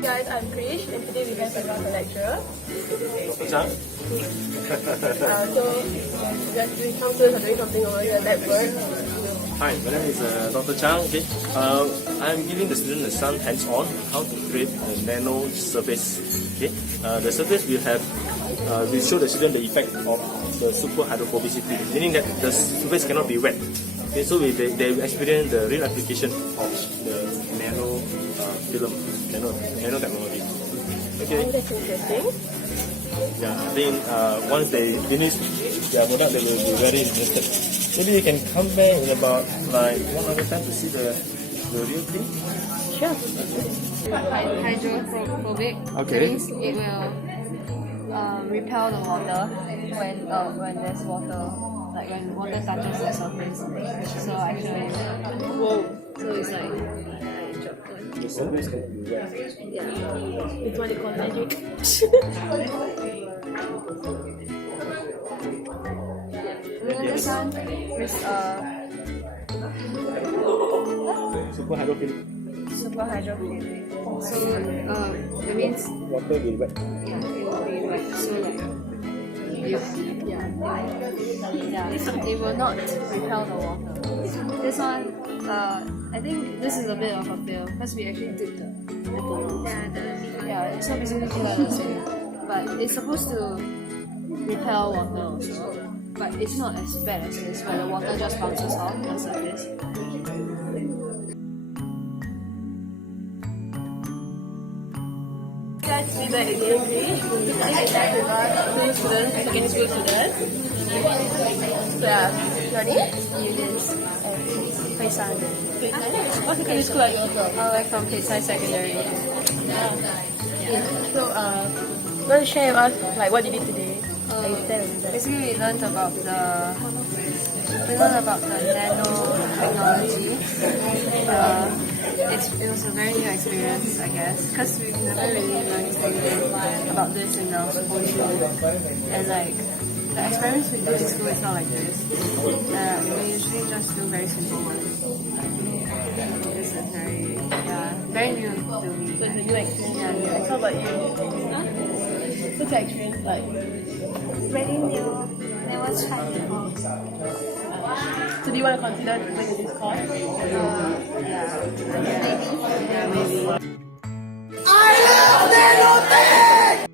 Guys, I'm Krish and today we have another lecturer. Dr. Chang? So we are doing something over here at lab work. Hi, my name is Dr. Chang. Okay, I'm giving the student some hands-on how to create a nano surface. Okay, the surface will have will show the student the effect of the super hydrophobicity, meaning that the surface cannot be wet. Okay, so they will experience the real application of the nano film, nano technology. Okay. That's interesting. Yeah, I think once they finish their product, they will be very interested. Maybe you can come back in about like 1 hour time to see the real thing. Sure. Hydrophobic. Okay. Means it will repel the water when there's water, like when water touches the surface. So actually, so it's like The surface can be wet. It's what they call magic. this one is Super hydrophilic. super hydrophilic. So that means Water will wet. yeah, it will be wet. So like it will not repel the water. This one, I think this is a bit of a fail because we actually did the so basically the same, but it's supposed to repel water also, but it's not as bad as this where the water just bounces off the surface. Guys, we back again, Krish. This is with our students, secondary school students. So yeah, your name? Eunice and Paisan. What secondary school are you from? I'm from Paisan Secondary. So you want to share with us like what you did today? Like you said with that. Basically, we learned about the nanotechnology. It was a very new experience, I guess, because we've never really learned anything about this in our whole school. And like the experiments we do in school is not like this. We usually just do very simple ones. This is very new to me. So it's a new experience. Yeah, new How about you? What's your experience like? Very new. Never tried before. So do you want to consider going to this course? Yeah, maybe. I love Nanomaterial!